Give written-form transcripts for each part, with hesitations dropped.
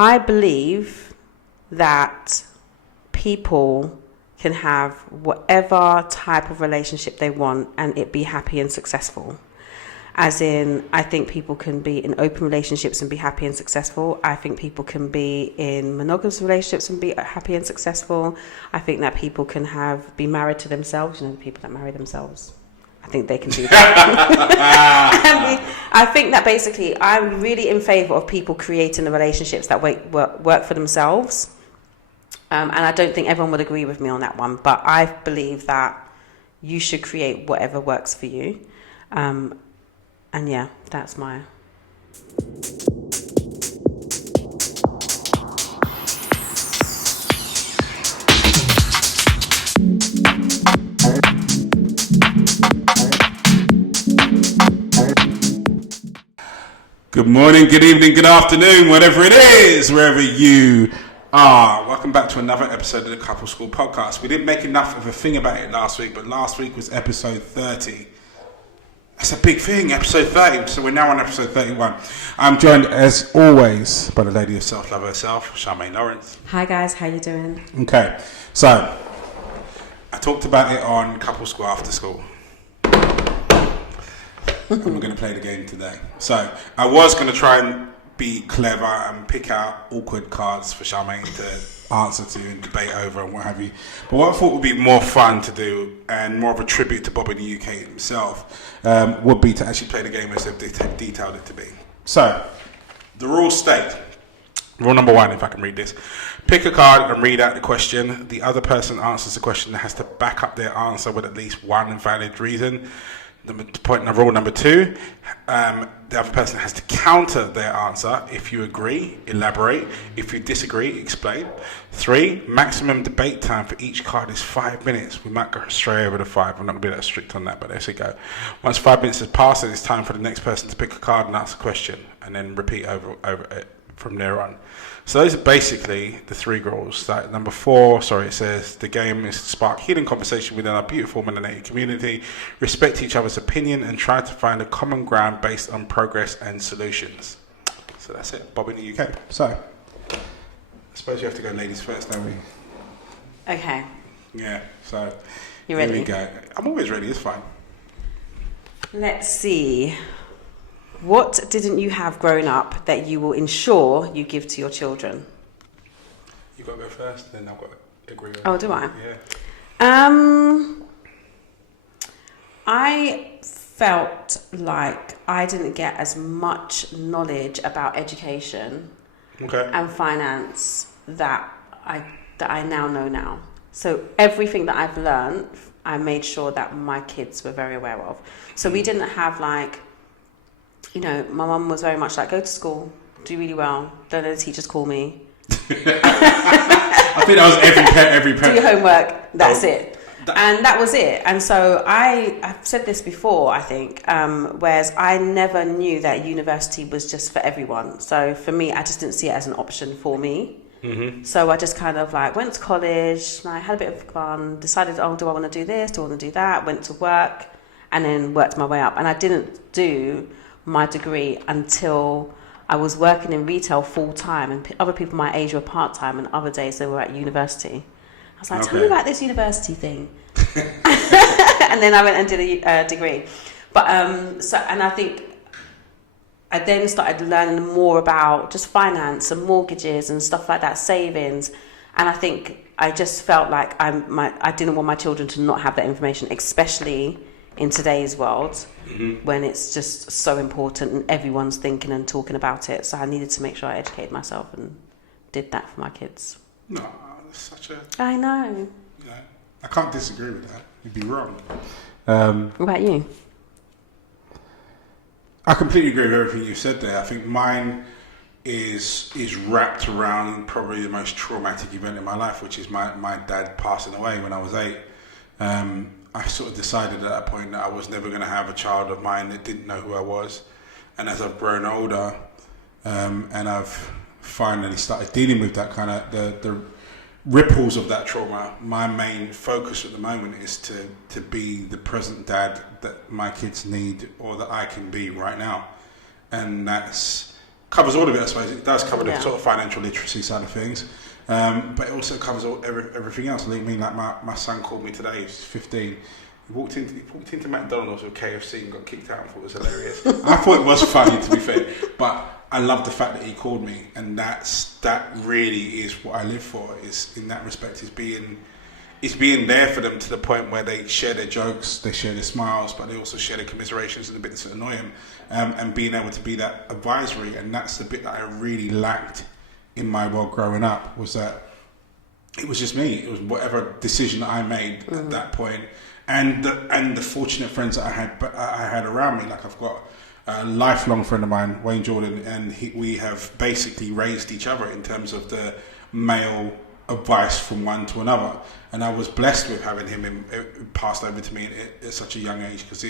I believe that people can have whatever type of relationship they want and it be happy and successful. As in, I think people can be in open relationships and be happy and successful. I think people can be in monogamous relationships and be happy and successful. I think that people can be married to themselves. You know, the people that marry themselves. I think they can do that. I think that basically, I'm really in favour of people creating the relationships that work for themselves. And I don't think everyone would agree with me on that one. But I believe that you should create whatever works for you. And yeah, that's my... Good morning, good evening, good afternoon, whatever it is, wherever you are. Welcome back to another episode of the Couple School Podcast. We didn't make enough of a thing about it last week, but last week was episode 30. That's a big thing, episode 30. So we're now on episode 31. I'm joined, as always, by the lady of self-love herself, Charmaine Lawrence. Hi guys, how you doing? Okay, so I talked about it on Couple School After School. And we're going to play the game today. So I was going to try and be clever and pick out awkward cards for Charmaine to answer to and debate over and what have you. But what I thought would be more fun to do and more of a tribute to Bob in the UK himself would be to actually play the game as they've detailed it to be. So the rules state, rule number 1, if I can read this. Pick a card and read out the question. The other person answers the question and has to back up their answer with at least one valid reason. Rule number 2, the other person has to counter their answer. If you agree, elaborate. If you disagree, explain. 3, maximum debate time for each card is 5 minutes. We might go straight over to 5. I'm not going to be that strict on that, but there we go. Once 5 minutes has passed, it's time for the next person to pick a card and ask a question, and then repeat over it from there on. So those are basically the 3 rules. Like number 4, it says the game is to spark healing conversation within our beautiful melanated community, respect each other's opinion, and try to find a common ground based on progress and solutions. So that's it, Bob in the UK. So I suppose you have to go ladies first, don't we? Okay. Yeah. So you ready? Here we go. I'm always ready. It's fine. Let's see. What didn't you have growing up that you will ensure you give to your children? You got to go first, then I've got to agree. Oh, do I? Yeah. I felt like I didn't get as much knowledge about education and finance that I now know now. So everything that I've learned, I made sure that my kids were very aware of. So we didn't have my mum was very much like, go to school, do really well, don't let the teachers call me. I think that was every parent. Do your homework, that's it. And that was it. And so I've said this before, I think, whereas I never knew that university was just for everyone. So for me, I just didn't see it as an option for me. Mm-hmm. So I just kind of went to college, I had a bit of fun, decided, do I want to do this, do I want to do that, went to work, and then worked my way up. And I didn't do my degree until I was working in retail full time, and other people my age were part time, and other days they were at university. I was like, tell me about this university thing. And then I went and did a degree. But and I think I then started learning more about just finance and mortgages and stuff like that, savings. And I think I just felt like I didn't want my children to not have that information, especially in today's world, when it's just so important and everyone's thinking and talking about it. So I needed to make sure I educated myself and did that for my kids. No, that's such a... I know. Yeah, I can't disagree with that. You'd be wrong. What about you? I completely agree with everything you said there. I think mine is wrapped around probably the most traumatic event in my life, which is my dad passing away when I was 8. I sort of decided at that point that I was never going to have a child of mine that didn't know who I was. And as I've grown older, and I've finally started dealing with that kind of the ripples of that trauma, my main focus at the moment is to be the present dad that my kids need, or that I can be right now. And that's covers all of it, I suppose. It does cover the Yeah. sort of financial literacy side of things, but it also covers everything else. I mean, like my son called me today. He's 15. He walked into McDonald's with KFC and got kicked out. And thought it was hilarious. I thought it was funny, to be fair, but I love the fact that he called me, and that really is what I live for. Is in that respect, is being there for them to the point where they share their jokes, they share their smiles, but they also share their commiserations and the bits that annoy them, and being able to be that advisory. And that's the bit that I really lacked in my world growing up, was that it was just me. It was whatever decision that I made at that point, and the fortunate friends that I had around me. Like, I've got a lifelong friend of mine, Wayne Jordan, and we have basically raised each other in terms of the male advice from one to another. And I was blessed with having him passed over to me at such a young age, because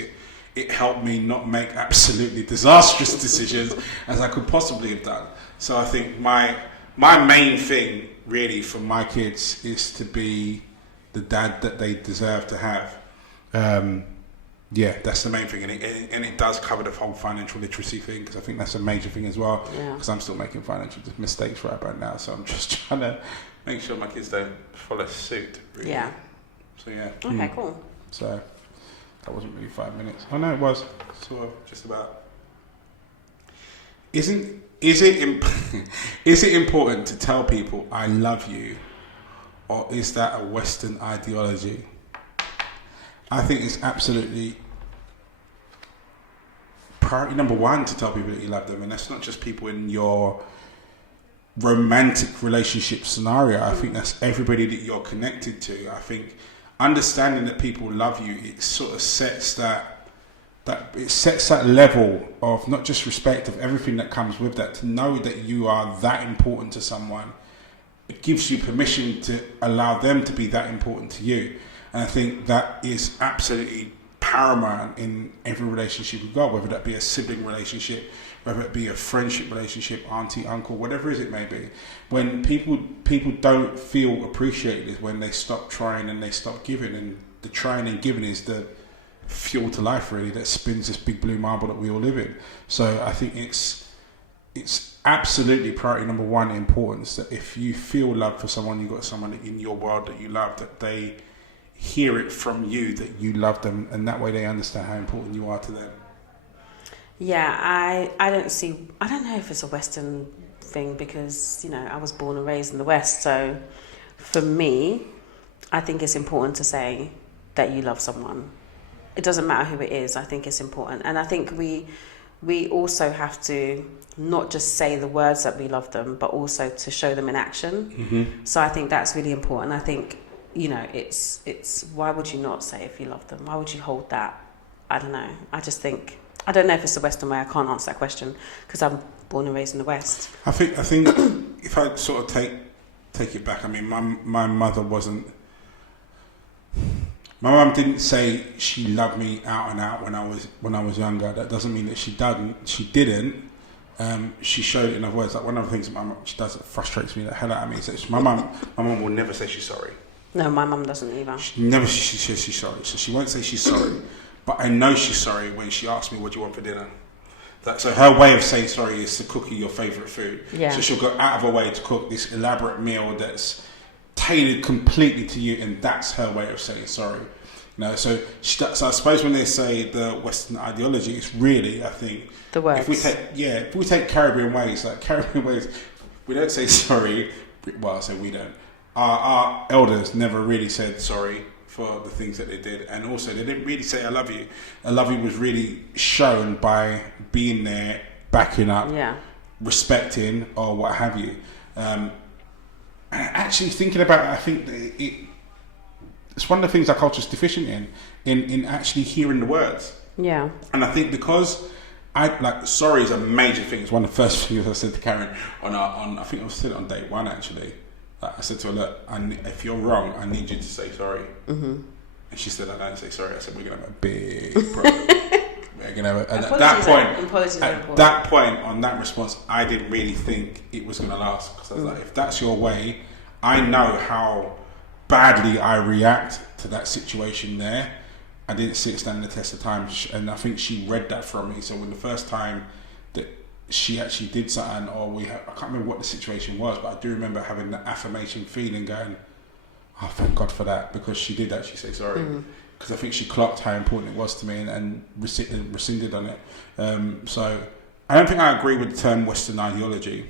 it helped me not make absolutely disastrous decisions as I could possibly have done. So I think my main thing really for my kids is to be the dad that they deserve to have. Yeah, that's the main thing, and it does cover the whole financial literacy thing, because I think that's a major thing as well. Because I'm still making financial mistakes right about now, so I'm just trying to make sure my kids don't follow suit. Really. Yeah. So yeah. Okay, cool. So that wasn't really 5 minutes. Oh no, it was sort of just about. Is it important to tell people I love you, or is that a Western ideology? I think it's absolutely priority number one to tell people that you love them, and that's not just people in your romantic relationship scenario. I think that's everybody that you're connected to. I think understanding that people love you, it sort of sets that level of not just respect, of everything that comes with that. To know that you are that important to someone, it gives you permission to allow them to be that important to you. And I think that is absolutely paramount in every relationship you've got, whether that be a sibling relationship, whether it be a friendship relationship, auntie, uncle, whatever it may be. When people don't feel appreciated is when they stop trying and they stop giving. And the trying and giving is the fuel to life, really, that spins this big blue marble that we all live in. So I think it's absolutely priority number one importance, that if you feel love for someone, you've got someone in your world that you love, that they hear it from you that you love them, and that way they understand how important you are to them. Yeah, I don't know if it's a Western thing, because, I was born and raised in the West. So for me, I think it's important to say that you love someone. It doesn't matter who it is. I think it's important. And I think we also have to not just say the words that we love them, but also to show them in action. Mm-hmm. So I think that's really important. I think, it's why would you not say if you love them? Why would you hold that? I don't know. I just think, I don't know if it's the Western way. I can't answer that question because I'm born and raised in the West. I think if I sort of take it back, I mean, my mother wasn't. My mum didn't say she loved me out and out when I was younger. That doesn't mean that she didn't. She didn't. She showed it in other words. Like, one of the things my mum she does that frustrates me the hell out of me is that my mum will never say she's sorry. No, my mum doesn't either. She says she's sorry. So she won't say she's sorry. But I know she's sorry when she asks me, what do you want for dinner? So her way of saying sorry is to cook you your favourite food. Yeah. So she'll go out of her way to cook this elaborate meal that's tailored completely to you, and that's her way of saying sorry. So I suppose when they say the Western ideology, it's really, I think, the words. If we take Caribbean ways, we don't say sorry. Well, I say we don't. Our elders never really said sorry for the things that they did, and also they didn't really say I love you. I love you was really shown by being there, backing up, respecting, or what have you. And actually thinking about it, I think it's one of the things our culture's deficient in actually hearing the words. Yeah. And I think because sorry is a major thing. It's one of the first things I said to Karen on I think I was still on date one actually. I said to her, look, if you're wrong, I need you to say sorry. Mm-hmm. And she said, I don't say sorry. I said, we're going to have a big problem. We're going to have and at that point, on that response, I didn't really think it was going to last. Because I was like, if that's your way, I know how badly I react to that situation there. I didn't see it stand the test of time. And I think she read that from me. So when the first time that she actually did something, or I can't remember what the situation was, but I do remember having the affirmation feeling, going, oh, thank God for that, because she did actually say sorry. Because I think she clocked how important it was to me and rescinded on it. So I don't think I agree with the term Western ideology,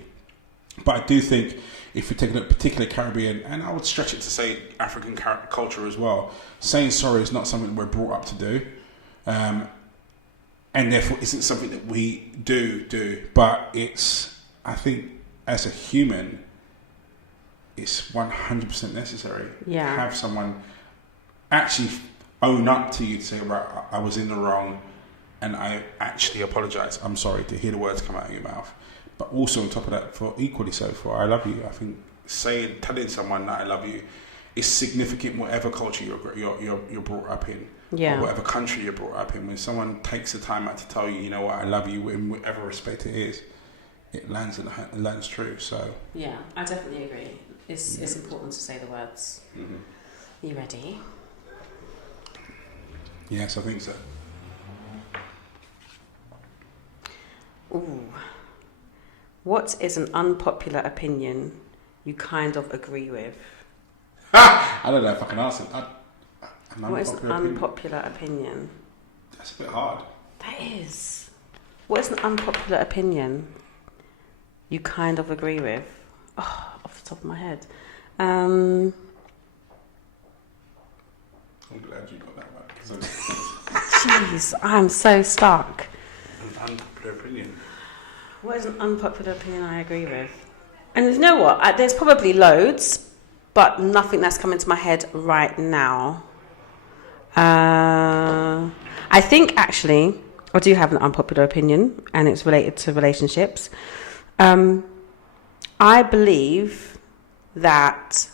but I do think if you're taking a particular Caribbean, and I would stretch it to say African culture as well, saying sorry is not something we're brought up to do, and therefore isn't something that we do. But it's, I think, as a human, it's 100% necessary to have someone actually own up to you, to say, right, I was in the wrong, and I actually apologise. I'm sorry, to hear the words come out of your mouth. But also on top of that, for equally so, for I love you. I think telling someone that I love you is significant, whatever culture you're brought up in, or whatever country you're brought up in. When someone takes the time out to tell you, you know what, I love you, in whatever respect it is, it lands true. So yeah, I definitely agree. It's important to say the words. Mm-hmm. Are you ready? Yes, I think so. Ooh. What is an unpopular opinion you kind of agree with? I don't know if I can answer that. What is an unpopular opinion? That's a bit hard. That is. What is an unpopular opinion you kind of agree with? Oh, off the top of my head. I'm glad you got that one. Jeez, I'm so stuck. An unpopular opinion. What is an unpopular opinion I agree with? And you know what? There's probably loads, but nothing that's coming to my head right now. I think actually I do have an unpopular opinion, and it's related to relationships. I believe that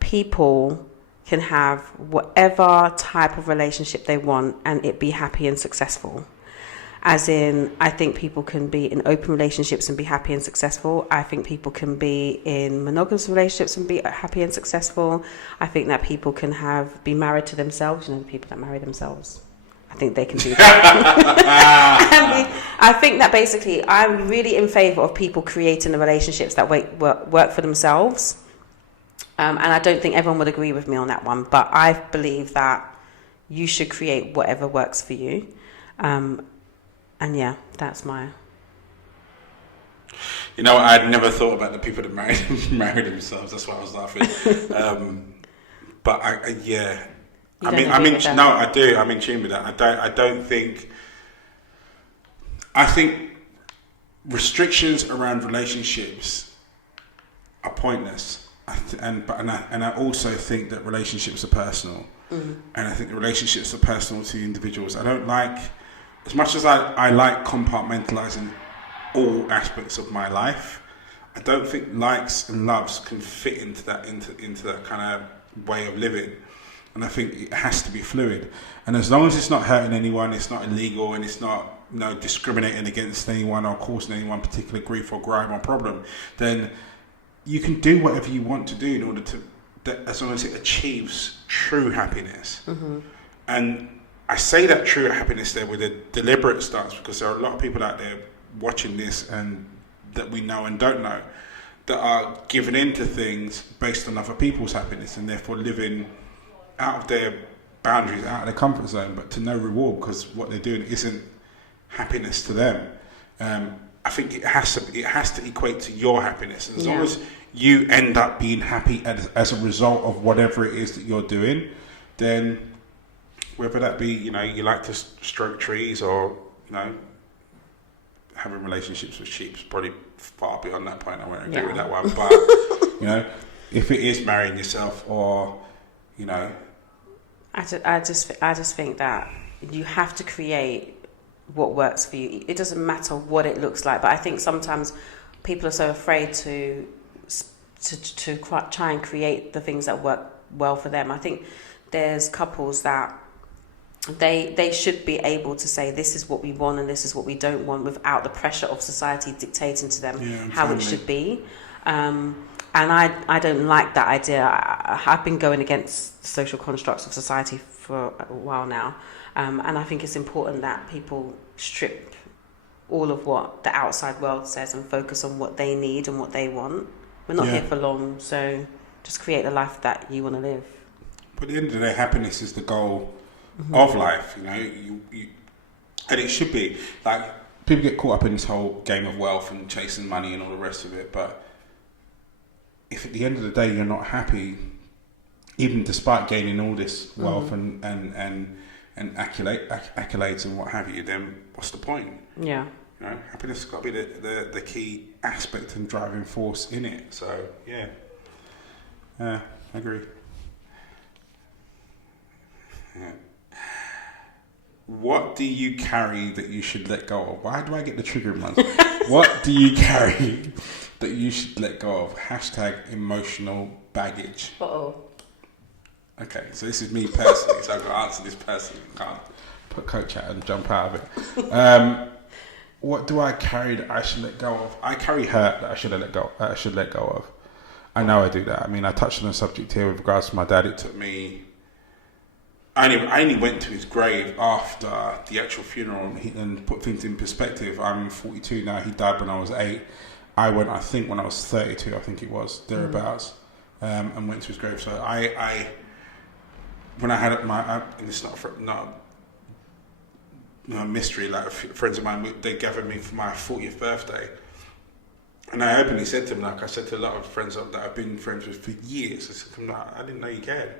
people can have whatever type of relationship they want and it be happy and successful. As in, I think people can be in open relationships and be happy and successful. I think people can be in monogamous relationships and be happy and successful. I think that people can be married to themselves. You know, the people that marry themselves. I think they can do that. I think that basically, I'm really in favour of people creating the relationships that work for themselves. And I don't think everyone would agree with me on that one. But I believe that you should create whatever works for you. And yeah, that's my... You know, I'd never thought about the people that marry themselves. That's why I was laughing. But yeah. I do. I'm in tune with that. I don't think... I think restrictions around relationships are pointless. And I also think that relationships are personal. Mm. And I think the relationships are personal to individuals. I don't like... As much as I like compartmentalizing all aspects of my life, I don't think likes and loves can fit into that kind of way of living. And I think it has to be fluid. And as long as it's not hurting anyone, it's not illegal, and it's not discriminating against anyone or causing anyone particular grief or grime or problem, then you can do whatever you want to do in order to, as long as it achieves true happiness. Mm-hmm. And I say that true happiness there with a deliberate stance, because there are a lot of people out there watching this and that we know and don't know that are giving in to things based on other people's happiness and therefore living out of their boundaries, out of their comfort zone, but to no reward, because what they're doing isn't happiness to them. I think it has to equate to your happiness. And as long as you end up being happy as a result of whatever it is that you're doing, then whether that be, you like to stroke trees or, having relationships with sheep is probably far beyond that point. I won't agree with that one. But, if it is marrying yourself or, I just think that you have to create what works for you. It doesn't matter what it looks like. But I think sometimes people are so afraid to try and create the things that work well for them. I think there's couples that they should be able to say, this is what we want and this is what we don't want, without the pressure of society dictating to them how it should be. And I don't like that idea. I've been going against social constructs of society for a while now. And I think it's important that people strip all of what the outside world says and focus on what they need and what they want. We're not here for long, so just create the life that you want to live. But at the end of the day, happiness is the goal of life, you know. You and it should be. Like, people get caught up in this whole game of wealth and chasing money and all the rest of it, but if at the end of the day you're not happy, even despite gaining all this wealth and accolades and what have you, then what's the point? Yeah. You know, happiness has got to be the key aspect and driving force in it. So, yeah. I agree. Yeah. What do you carry that you should let go of? Why do I get the triggering ones? What do you carry that you should let go of? # emotional baggage. Uh-oh. Okay, so this is me personally, so I've got to answer this personally. Can't put coach out and jump out of it. What do I carry that I should let go of? I carry hurt that I should let go of. I know I do that. I mean, I touched on the subject here with regards to my dad. It took me... I only went to his grave after the actual funeral and put things in perspective. I'm 42 now. He died when I was 8. I went, I think, when I was 32, I think it was, thereabouts, and went to his grave. So when I had my... and it's not a mystery, like friends of mine, they gathered me for my 40th birthday. And I openly said to them, like I said to a lot of friends that I've been friends with for years, I said to them, I didn't know you cared.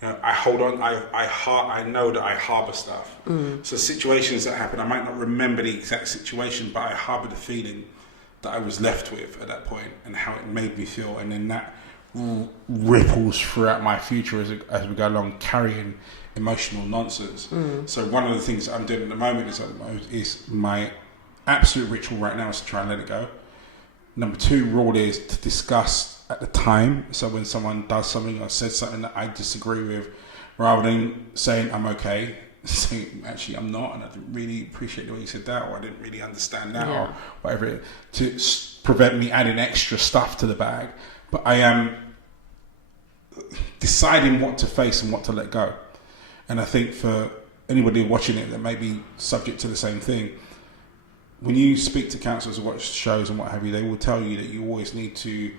You know, I hold on. I know that I harbour stuff. So situations that happen, I might not remember the exact situation, but I harbour the feeling that I was left with at that point and how it made me feel, and then that ripples throughout my future as we go along, carrying emotional nonsense. So one of the things that I'm doing at the moment is my absolute ritual right now is to try and let it go. Number 2 rule is to discuss at the time. So when someone does something or says something that I disagree with, rather than saying I'm okay, saying actually I'm not, and I didn't really appreciate the way you said that, or I didn't really understand that, or whatever, to prevent me adding extra stuff to the bag. But I am deciding what to face and what to let go. And I think for anybody watching it that may be subject to the same thing, when you speak to counsellors or watch shows and what have you, they will tell you that you always need to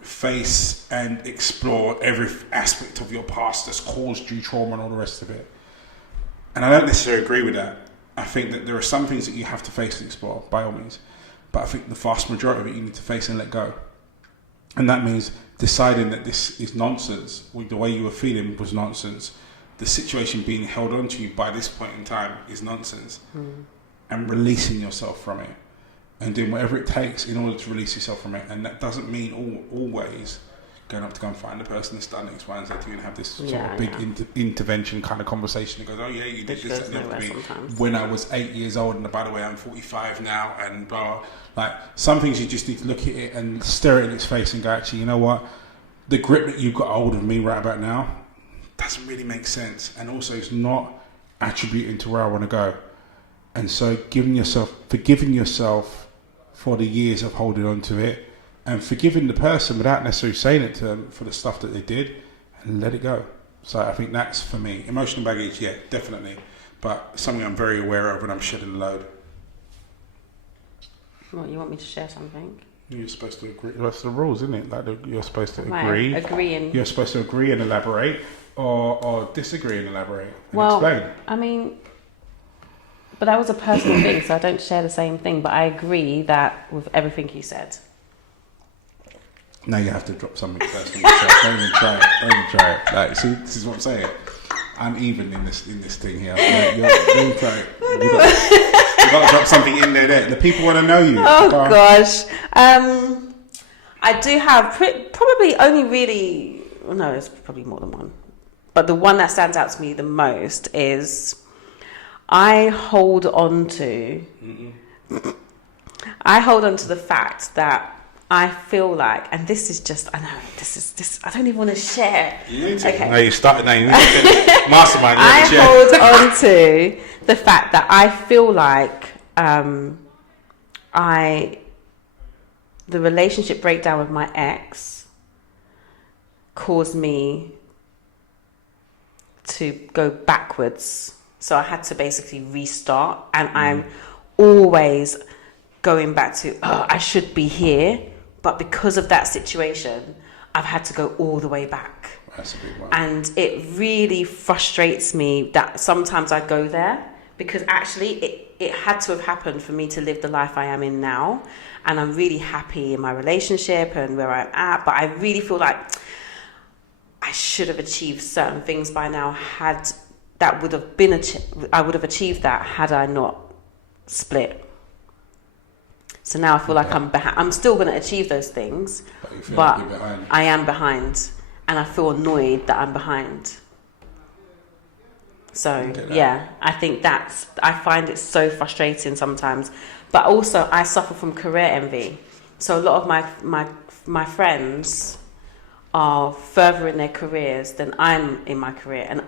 face and explore every aspect of your past that's caused you trauma and all the rest of it. And I don't necessarily agree with that. I think that there are some things that you have to face and explore, by all means. But I think the vast majority of it you need to face and let go. And that means deciding that this is nonsense, the way you were feeling was nonsense. The situation being held on to you by this point in time is nonsense. And releasing yourself from it and doing whatever it takes in order to release yourself from it. And that doesn't mean always going up to go and find the person that's done X, Y, and Z to you and have this sort of big intervention kind of conversation that goes, oh yeah, you did this and that to me when I was 8 years old, and by the way I'm 45 now, and blah. Like, some things you just need to look at it and stare it in its face and go, actually, you know what, the grip that you've got hold of me right about now doesn't really make sense, and also it's not attributing to where I want to go. And so forgiving yourself for the years of holding on to it, and forgiving the person without necessarily saying it to them for the stuff that they did, and let it go. So I think that's, for me, emotional baggage, yeah, definitely, but something I'm very aware of when I'm shedding a load. What, you want me to share something? You're supposed to agree. That's the rules, isn't it? Like, you're supposed to agree. You're supposed to agree and elaborate, or disagree and elaborate and explain. I mean, but that was a personal thing, so I don't share the same thing. But I agree that with everything you said. Now you have to drop something personal. Don't even try it. Don't even try it. Like, see, this is what I'm saying. I'm even in this thing here. Don't try it. You got to drop something in there. The people want to know you. Oh gosh, I do have probably only really. No, it's probably more than one. But the one that stands out to me the most is I hold on to the fact that I feel like, and this is just, I know, this, I don't even want to share. You need to. Okay. No, you started now. You need to mastermind. I hold on to the fact that I feel like the relationship breakdown with my ex caused me to go backwards. So I had to basically restart, and I'm always going back to, oh, I should be here, but because of that situation, I've had to go all the way back. That's a big one. And it really frustrates me that sometimes I go there, because actually it had to have happened for me to live the life I am in now. And I'm really happy in my relationship and where I'm at, but I really feel like I should have achieved certain things by now. I would have achieved that had I not split. So now I feel like I'm behind. I'm still going to achieve those things, but I am behind, and I feel annoyed that I'm behind. So yeah, I think I find it so frustrating sometimes, but also I suffer from career envy. So a lot of my friends are further in their careers than I'm in my career, and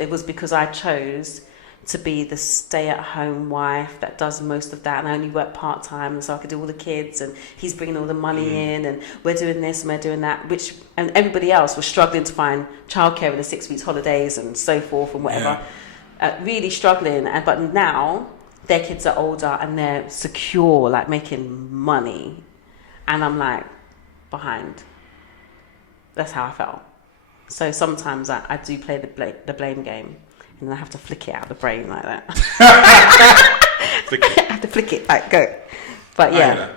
it was because I chose to be the stay-at-home wife that does most of that, and I only work part-time, so I could do all the kids, and he's bringing all the money in, and we're doing this and we're doing that, and everybody else was struggling to find childcare in the 6 weeks holidays and so forth and whatever, really struggling. But now their kids are older and they're secure, like making money, and I'm like behind. That's how I felt. So sometimes I do play the blame game, and I have to flick it out of the brain like that. I have to flick it, like, go. But yeah.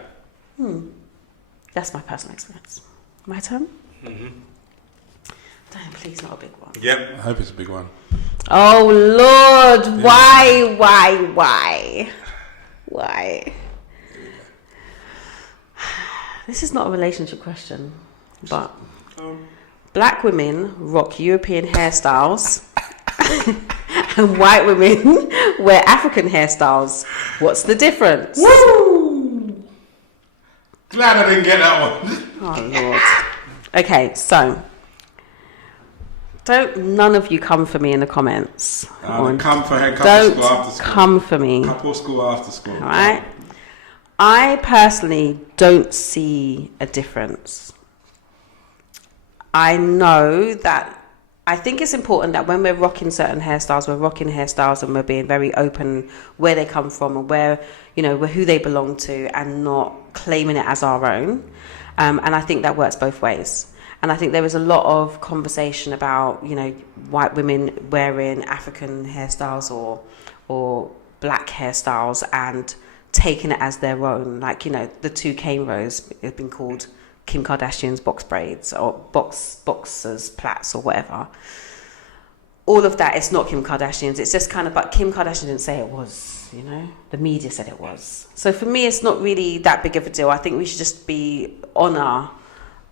That's my personal experience. My turn? Mm-hmm. Damn, please, not a big one. Yep, I hope it's a big one. Oh, Lord. Yeah. Why? This is not a relationship question, but black women rock European hairstyles and white women wear African hairstyles. What's the difference? Woo! Glad I didn't get that one. Oh, Lord. Okay, so don't none of you come for me in the comments. Come for her, don't school after school. Come for me. Couple school after school. All right? I personally don't see a difference. I know that I think it's important that when we're rocking certain hairstyles, and we're being very open where they come from and where, who they belong to, and not claiming it as our own. And I think that works both ways. And I think there is a lot of conversation about, white women wearing African hairstyles or black hairstyles and taking it as their own. Like, the two cane rows have been called Kim Kardashian's box braids or boxers, plaits or whatever. All of that is not Kim Kardashian's. It's just but Kim Kardashian didn't say it was, the media said it was. So for me, it's not really that big of a deal. I think we should just honour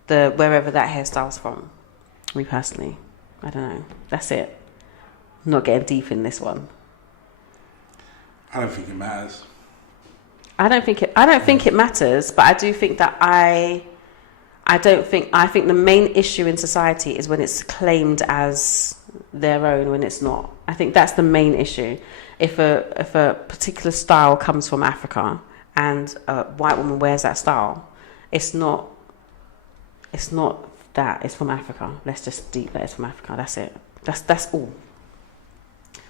wherever that hairstyle's from. Me personally, I don't know. That's it. I'm not getting deep in this one. I don't think it matters. I don't think it matters, but I do think that I think the main issue in society is when it's claimed as their own when it's not. I think that's the main issue. If a particular style comes from Africa and a white woman wears that style, it's not that, it's from Africa. Let's just deep that it's from Africa. That's it. That's all.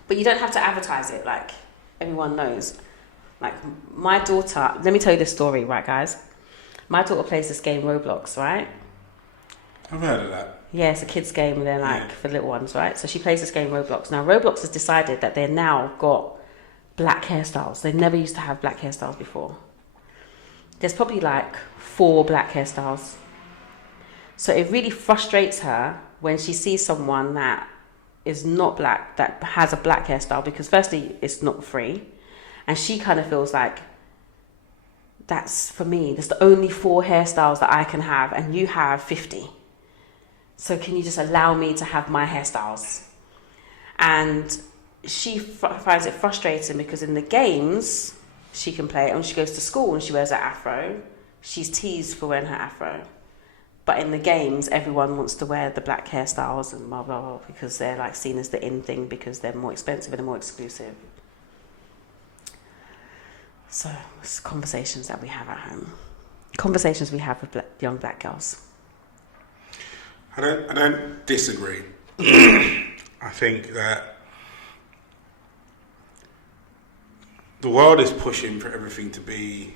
But you don't have to advertise it, like everyone knows. Like my daughter, let me tell you this story, right, guys? My daughter plays this game, Roblox, right? I've heard of that. Yeah, it's a kids' game. They're for little ones, right? So she plays this game, Roblox. Now, Roblox has decided that they've now got black hairstyles. They never used to have black hairstyles before. There's probably 4 black hairstyles. So it really frustrates her when she sees someone that is not black, that has a black hairstyle, because firstly, it's not free. And she kind of feels like, that's for me. There's the only 4 hairstyles that I can have, and you have 50. So can you just allow me to have my hairstyles? And she finds it frustrating because in the games, she can play it. When she goes to school and she wears her afro, she's teased for wearing her afro. But in the games, everyone wants to wear the black hairstyles and blah, blah, blah, because they're seen as the in thing because they're more expensive and they're more exclusive. So it's conversations that we have at home. Conversations we have with young black girls. I don't disagree. I think that the world is pushing for everything to be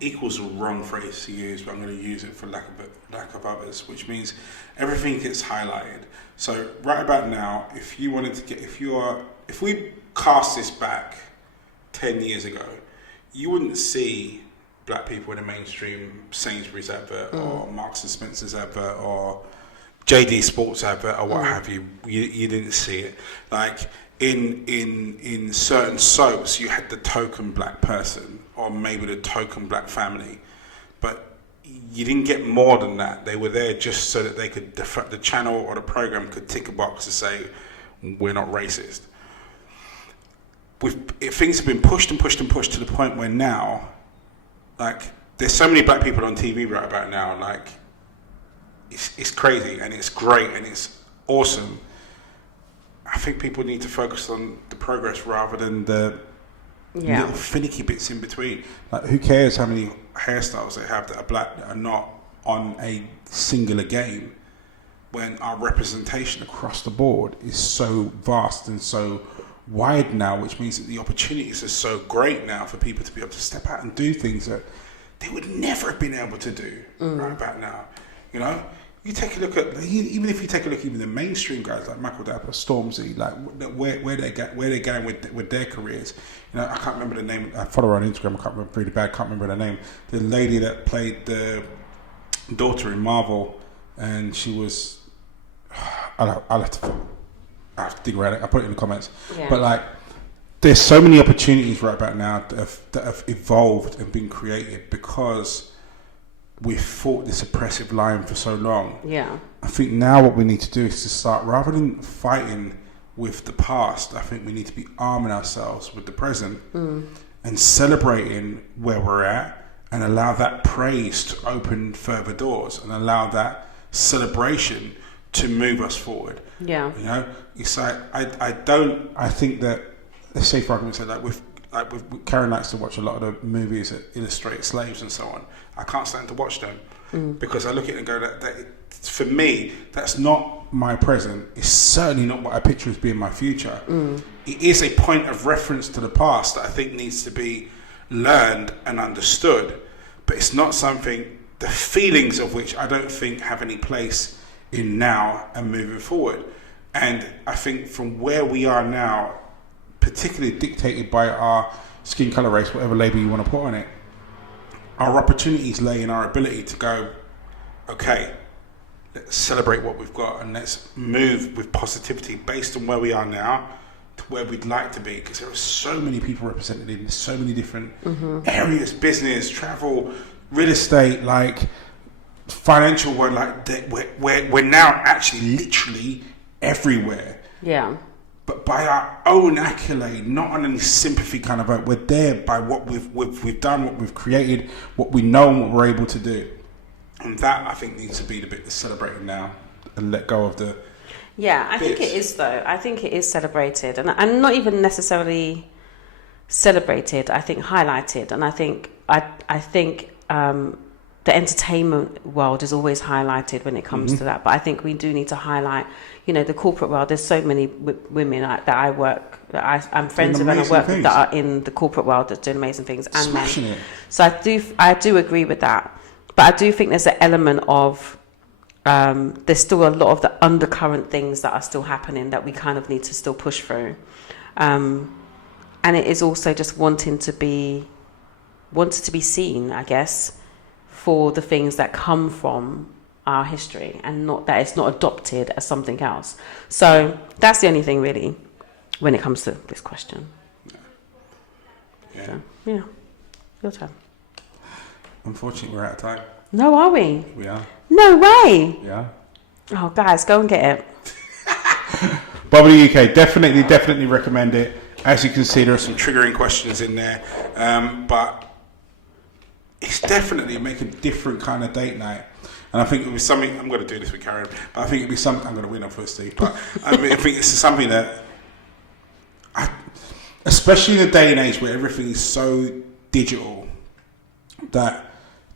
equals the wrong phrase to use, but I'm going to use it for lack of others, which means everything gets highlighted. So right about now, if we cast this back 10 years ago, you wouldn't see black people in a mainstream Sainsbury's advert or Marks and Spencer's advert or JD Sports advert or what have you. You didn't see it. Like in certain soaps, you had the token black person or maybe the token black family, but you didn't get more than that. They were there just so that they could the channel or the program could tick a box to say we're not racist. Things have been pushed and pushed and pushed to the point where now, like, there's so many black people on TV right about now, like, it's crazy and it's great and it's awesome. I think people need to focus on the progress rather than the little finicky bits in between. Like, who cares how many hairstyles they have that are black that are not on a singular game when our representation across the board is so vast and so wide now, which means that the opportunities are so great now for people to be able to step out and do things that they would never have been able to do right about now. You know, you take a look at even the mainstream guys like Michael Dapper, Stormzy, like where they're going with their careers. You know, I can't remember the name. I follow her on Instagram. I can't remember really bad. Can't remember the name. The lady that played the daughter in Marvel, and she was. I'll have to dig around it. I'll put it in the comments. Yeah. But like, there's so many opportunities right about now that have evolved and been created because we've fought this oppressive line for so long. Yeah. I think now what we need to do is to start, rather than fighting with the past, I think we need to be arming ourselves with the present and celebrating where we're at and allow that praise to open further doors and allow that celebration to move us forward. Yeah. You know, it's like, I think that, let's say for argument's sake, with Karen likes to watch a lot of the movies that illustrate slaves and so on. I can't stand to watch them because I look at it and go, that for me, that's not my present. It's certainly not what I picture as being my future. It is a point of reference to the past that I think needs to be learned and understood, but it's not something, the feelings of which I don't think have any place in now and moving forward. And I think from where we are now, particularly dictated by our skin colour, race, whatever label you want to put on it, our opportunities lay in our ability to go, okay, let's celebrate what we've got and let's move with positivity based on where we are now to where we'd like to be, because there are so many people represented in so many different areas, business, travel, real estate, like financial world, like we're now actually literally everywhere. Yeah. But by our own accolade, not on any sympathy kind of vote, we're there by what we've done, what we've created, what we know and what we're able to do. And that, I think, needs to be the bit that's celebrated now and let go of the... Yeah, I think it is, though. I think it is celebrated. And not even necessarily celebrated, I think highlighted. And I think the entertainment world is always highlighted when it comes to that. But I think we do need to highlight, you know, the corporate world. There's so many women that I work, that I'm friends with and I work with that are in the corporate world that's doing amazing things. And smashing it. So I do agree with that. But I do think there's an element of, there's still a lot of the undercurrent things that are still happening that we kind of need to still push through. And it is also just wanted to be seen, I guess, for the things that come from our history and not that it's not adopted as something else. So that's the only thing really when it comes to this question. Yeah. So, yeah. Your turn. Unfortunately, we're out of time. No, are we? We are. No way. Yeah. Oh, guys, go and get it. Bubbly UK, definitely recommend it. As you can see, there are some triggering questions in there, but it's definitely make a different kind of date night. And I think it'll be something, I'm going to do this with Karen, but I think it'll be something, I'm going to win on first, Steve, but I think it's something that, especially in a day and age where everything is so digital, that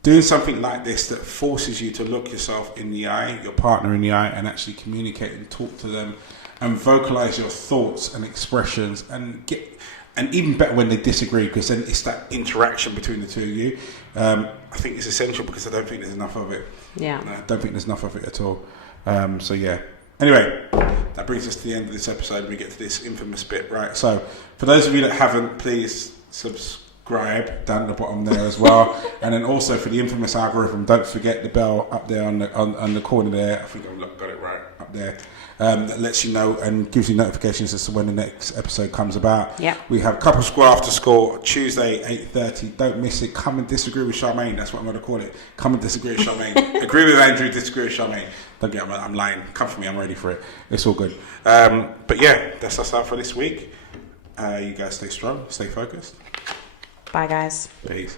doing something like this that forces you to look yourself in the eye, your partner in the eye, and actually communicate and talk to them and vocalize your thoughts and expressions and And even better when they disagree, because then it's that interaction between the two of you. I think it's essential because I don't think there's enough of it. Yeah. I don't think there's enough of it at all. So yeah. Anyway, that brings us to the end of this episode. We get to this infamous bit, right? So for those of you that haven't, please subscribe down at the bottom there as well. And then also for the infamous algorithm, don't forget the bell up there on the corner there. I think I've got it right up there. That lets you know and gives you notifications as to when the next episode comes about. Yeah. We have Couple Square After School, Tuesday, 8:30. Don't miss it. Come and disagree with Charmaine. That's what I'm going to call it. Come and disagree with Charmaine. Agree with Andrew, disagree with Charmaine. Don't get me, I'm lying. Come for me, I'm ready for it. It's all good. But yeah, that's us out for this week. You guys stay strong, stay focused. Bye, guys. Peace.